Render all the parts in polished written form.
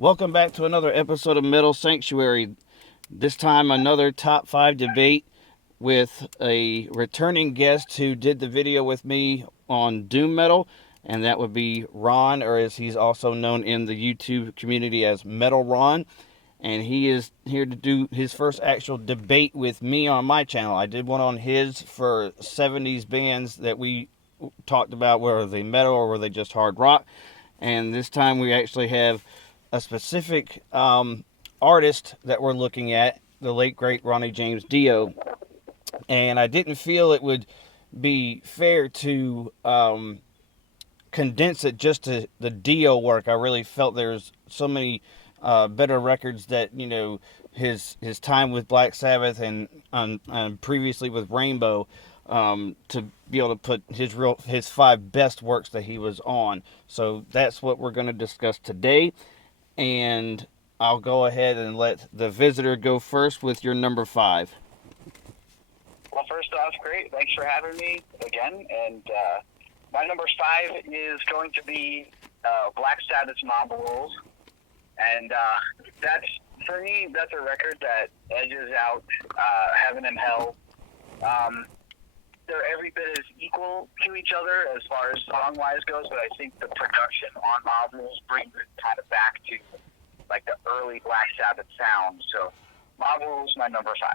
Welcome back to another episode of Metal Sanctuary. This time, another top 5 debate with a returning guest who did the video with me on Doom Metal, and that would be Ron, or as he's also known in the YouTube community as Metal Ron. And he is here to do his first actual debate with me on my channel. I did one on his for 70s bands that we talked about, were they metal or were they just hard rock. And this time we actually have a specific artist that we're looking at, the late great Ronnie James Dio. And I didn't feel it would be fair to condense it just to the Dio work. I really felt there's so many better records that, you know, his time with Black Sabbath and previously with Rainbow, to be able to put his 5 best works that he was on. So that's what we're going to discuss today, and I'll go ahead and let the visitor go first with your number 5. Well, first off, great. Thanks for having me again. And my number 5 is going to be Black Sabbath's Mob Rules. And that's, for me, that's a record that edges out Heaven and Hell. They're every bit as equal to each other as far as song-wise goes, but I think the production on Mob Rules brings it kind of back to like the early Black Sabbath sound. So Mob Rules, my number 5.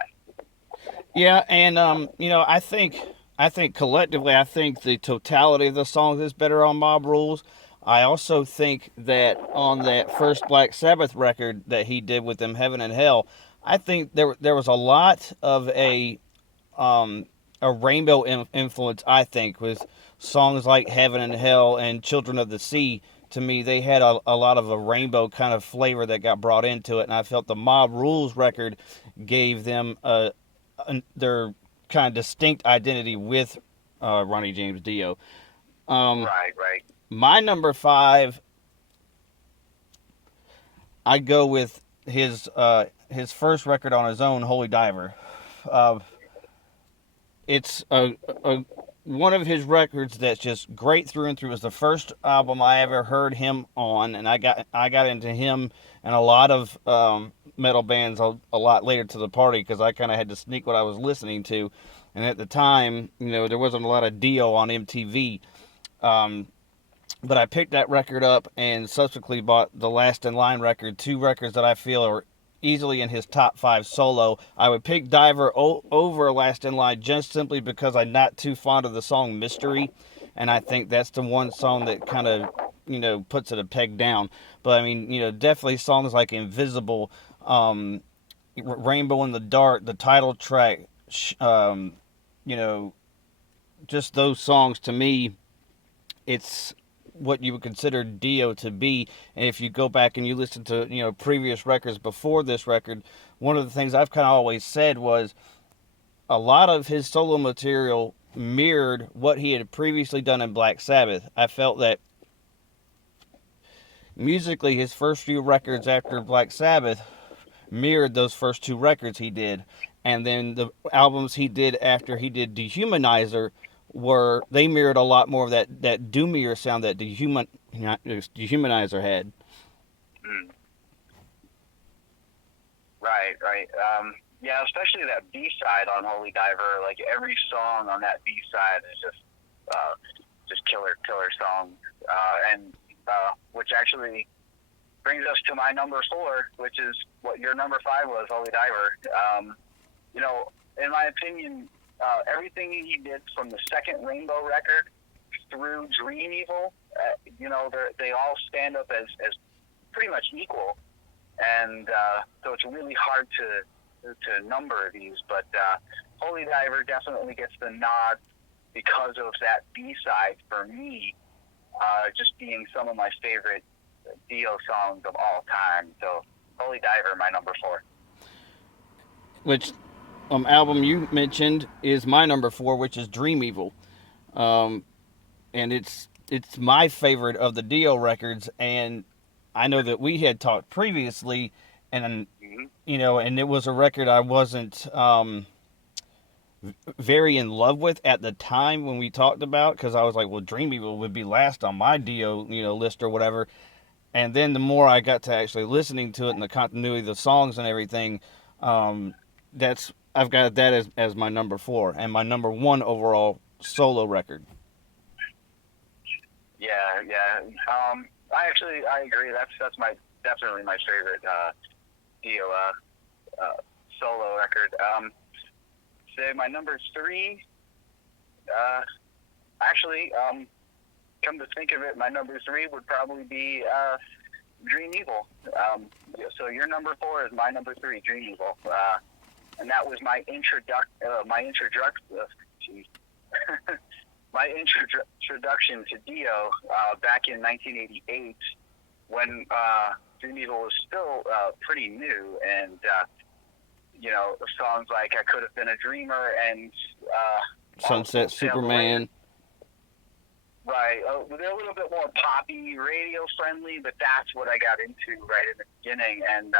Yeah, and you know, I think collectively, I think the totality of the songs is better on Mob Rules. I also think that on that first Black Sabbath record that he did with them, Heaven and Hell, I think there was a lot of a rainbow influence. I think with songs like Heaven and Hell and Children of the Sea. To me, they had a lot of a rainbow kind of flavor that got brought into it, and I felt the Mob Rules record gave them their kind of distinct identity with Ronnie James Dio. Right. My number 5, I go with his first record on his own, Holy Diver. It's one of his records that's just great through and through. It was the first album I ever heard him on, and I got into him and a lot of metal bands a lot later to the party because I kind of had to sneak what I was listening to, and at the time, you know, there wasn't a lot of Dio on MTV. But I picked that record up and subsequently bought the Last in Line record, 2 records that I feel are easily in his top 5 solo. I would pick Diver over Last in Line just simply because I'm not too fond of the song Mystery, and I think that's the one song that kind of, you know, puts it a peg down. But I mean, you know, definitely songs like Invisible, Rainbow in the Dark, the title track, you know, just those songs to me, it's what you would consider Dio to be. And if you go back and you listen to, you know, previous records before this record, one of the things I've kind of always said was a lot of his solo material mirrored what he had previously done in Black Sabbath. I felt that musically his first few records after Black Sabbath mirrored those first 2 records he did, and then the albums he did after he did Dehumanizer they mirrored a lot more of that doomier sound that Dehumanizer had. Mm. Right. Yeah, especially that B-side on Holy Diver. Like every song on that B-side is just killer songs. And which actually brings us to my number 4, which is what your number 5 was, Holy Diver. You know, in my opinion, everything he did from the second Rainbow record through Dream Evil, you know, they all stand up as pretty much equal. And so it's really hard to number these, but Holy Diver definitely gets the nod because of that B-side for me, just being some of my favorite Dio songs of all time. So Holy Diver, my number 4. Which album you mentioned is my number 4, which is Dream Evil. And it's my favorite of the Dio records, and I know that we had talked previously, and you know, and it was a record I wasn't very in love with at the time when we talked about, because I was like, well, Dream Evil would be last on my Dio, you know, list or whatever. And then the more I got to actually listening to it and the continuity of the songs and everything, that's I've got that as my number 4 and my number 1 overall solo record. Yeah, yeah. I agree. That's my definitely my favorite Dio solo record. Say my number 3. Actually, come to think of it, my number 3 would probably be Dream Evil. So your number 4 is my number 3, Dream Evil, and that was my my introduction to Dio back in 1988 when Dream Evil was still pretty new, and songs like I Could Have Been a Dreamer and Sunset Superman. Right. They're a little bit more poppy, radio friendly, but that's what I got into right in the beginning, and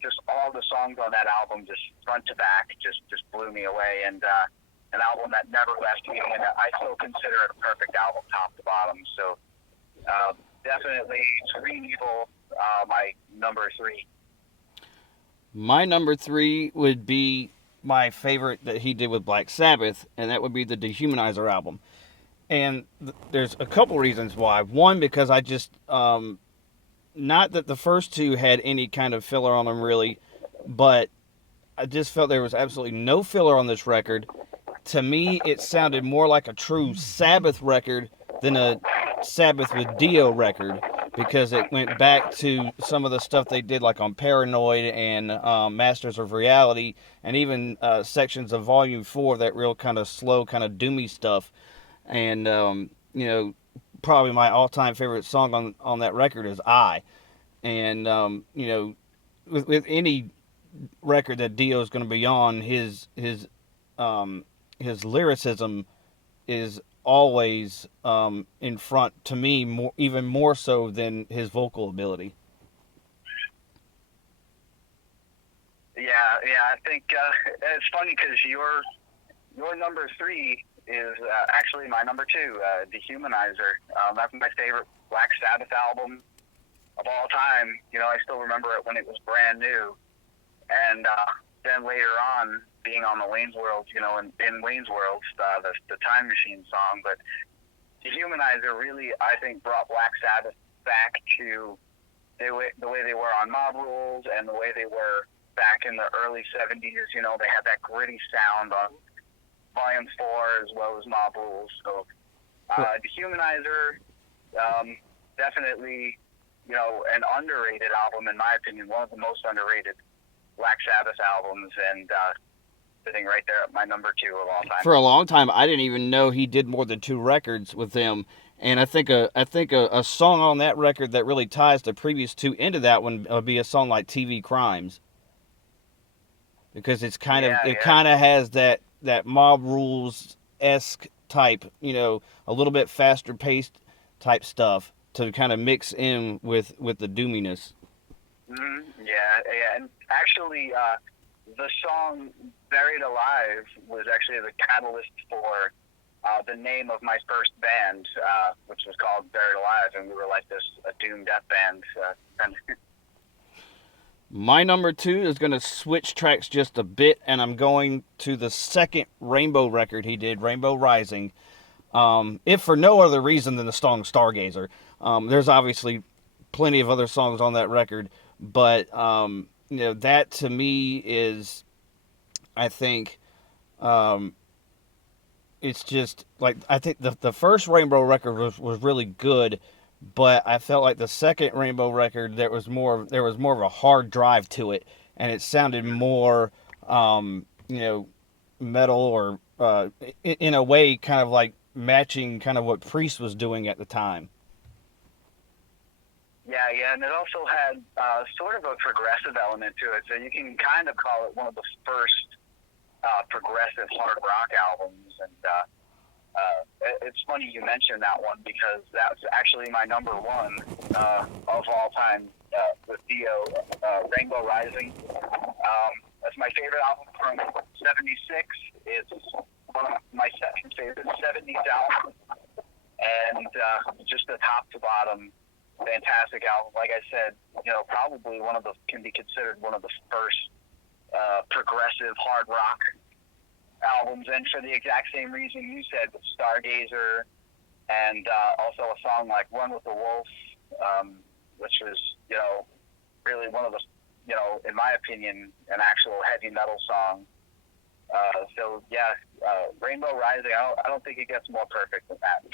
just all the songs on that album, just front to back, just blew me away, and an album that never left me, and I still consider it a perfect album, top to bottom. So definitely Dream Evil, my number 3. My number 3 would be my favorite that he did with Black Sabbath, and that would be the Dehumanizer album. And there's a couple reasons why. One, because I just, not that the first 2 had any kind of filler on them really, but I just felt there was absolutely no filler on this record. To me, it sounded more like a true Sabbath record than a Sabbath with Dio record, because it went back to some of the stuff they did like on Paranoid and Masters of Reality, and even sections of Volume 4, that real kind of slow, kind of doomy stuff. And, probably my all-time favorite song on that record is I. And, with any record that Dio is going to be on, his lyricism is always in front to me, even more so than his vocal ability. Yeah, I think it's funny because your number 3 is actually my number 2, Dehumanizer. That's my favorite Black Sabbath album of all time. I still remember it when it was brand new, and then later on, being on the Wayne's World, in Wayne's World, the Time Machine song. But Dehumanizer really, I think, brought Black Sabbath back to the way they were on Mob Rules and the way they were back in the early 70s. They had that gritty sound on Volume 4 as well as Mob Rules. So Dehumanizer, definitely, an underrated album, in my opinion, one of the most underrated Black Sabbath albums, and sitting right there at my number 2 of all time. For a long time, I didn't even know he did more than 2 records with them, and I think a song on that record that really ties the previous 2 into that one would be a song like TV Crimes, because it's kind of has that Mob Rules esque type, a little bit faster paced type stuff to kind of mix in with the doominess. Mm-hmm. Yeah, and actually, the song "Buried Alive" was actually the catalyst for the name of my first band, which was called Buried Alive, and we were like a doom death band. My number 2 is going to switch tracks just a bit, and I'm going to the second Rainbow record he did, Rainbow Rising. If for no other reason than the song Stargazer. There's obviously plenty of other songs on that record, but that to me is, I think, it's just like, I think the first Rainbow record was really good, but I felt like the second Rainbow record, there was more of a hard drive to it, and it sounded more metal, or in a way kind of like matching kind of what Priest was doing at the time. Yeah, and it also had sort of a progressive element to it, so you can kind of call it one of the first progressive hard rock albums. And it's funny you mentioned that one, because that's actually my number 1 of all time with Dio, Rainbow Rising. That's my favorite album from '76. It's one of my second favorite '70s albums, and just the top to bottom fantastic album. Like I said, probably can be considered one of the first progressive hard rock albums, and for the exact same reason you said with Stargazer, and also a song like Run with the Wolf, which was, really one of the, in my opinion, an actual heavy metal song. So yeah, Rainbow Rising, I don't think it gets more perfect than that.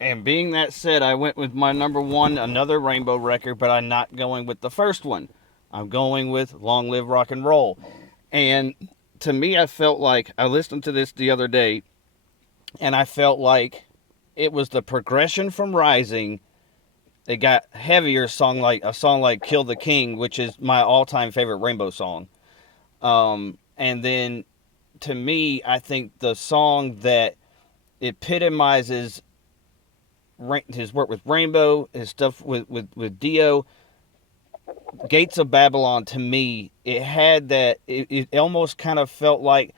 And being that said, I went with my number one, another Rainbow record, but I'm not going with the first one. I'm going with Long Live Rock and Roll. And to me, I felt like, I listened to this the other day, and I felt like it was the progression from Rising. It got heavier, a song like Kill the King, which is my all-time favorite Rainbow song. And then, to me, I think the song that epitomizes his work with Rainbow, his stuff with Dio, Gates of Babylon, to me, it had that, it almost kind of felt like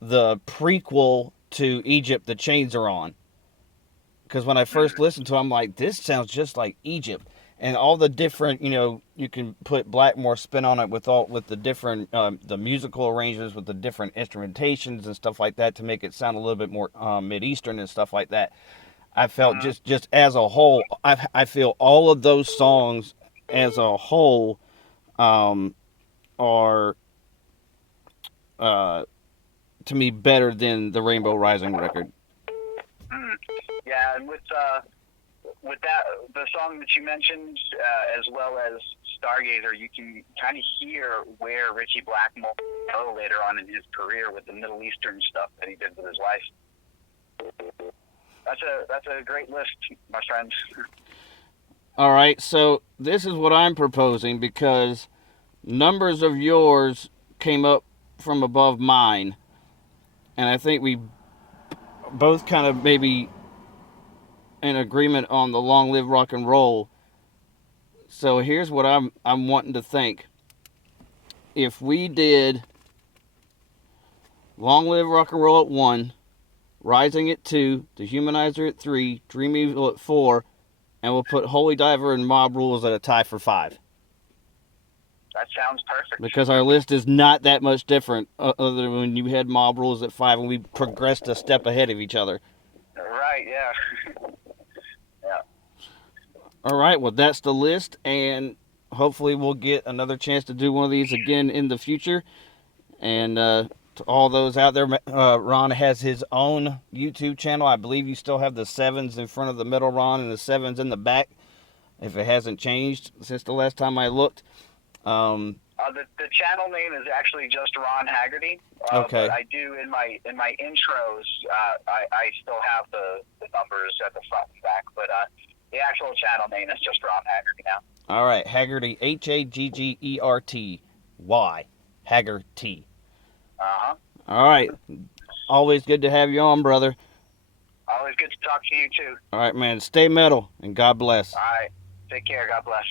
the prequel to Egypt, The Chains Are On. Because when I first listened to it, I'm like, this sounds just like Egypt. And all the different, you can put Blackmore's spin on it with the different, the musical arrangements with the different instrumentations and stuff like that to make it sound a little bit more Mid-Eastern and stuff like that. I felt just as a whole, I feel all of those songs as a whole are to me better than the Rainbow Rising record. Yeah, and with that, the song that you mentioned, as well as Stargazer, you can kind of hear where Richie Blackmore go later on in his career with the Middle Eastern stuff that he did with his wife. That's a great list, my friend. All right, so this is what I'm proposing, because numbers of yours came up from above mine, and I think we both kind of maybe in agreement on the Long Live Rock and Roll. So here's what I'm wanting to think. If we did Long Live Rock and Roll at 1, Rising at 2, Dehumanizer at 3, Dream Evil at 4, and we'll put Holy Diver and Mob Rules at a tie for 5. That sounds perfect. Because our list is not that much different, other than when you had Mob Rules at 5 and we progressed a step ahead of each other. Right, yeah. Yeah. All right, well, that's the list, and hopefully we'll get another chance to do one of these again in the future. And to all those out there, Ron has his own YouTube channel. I believe you still have the 7s in front of the middle, Ron, and the 7s in the back, if it hasn't changed since the last time I looked. The channel name is actually just Ron Haggerty. Okay. But I do in my intros. I still have the numbers at the front and back, but the actual channel name is just Ron Haggerty now. All right, Haggerty, Haggerty, Haggerty. All right. Always good to have you on, brother. Always good to talk to you too. All right, man. Stay metal, and God bless. All right. Take care. God bless.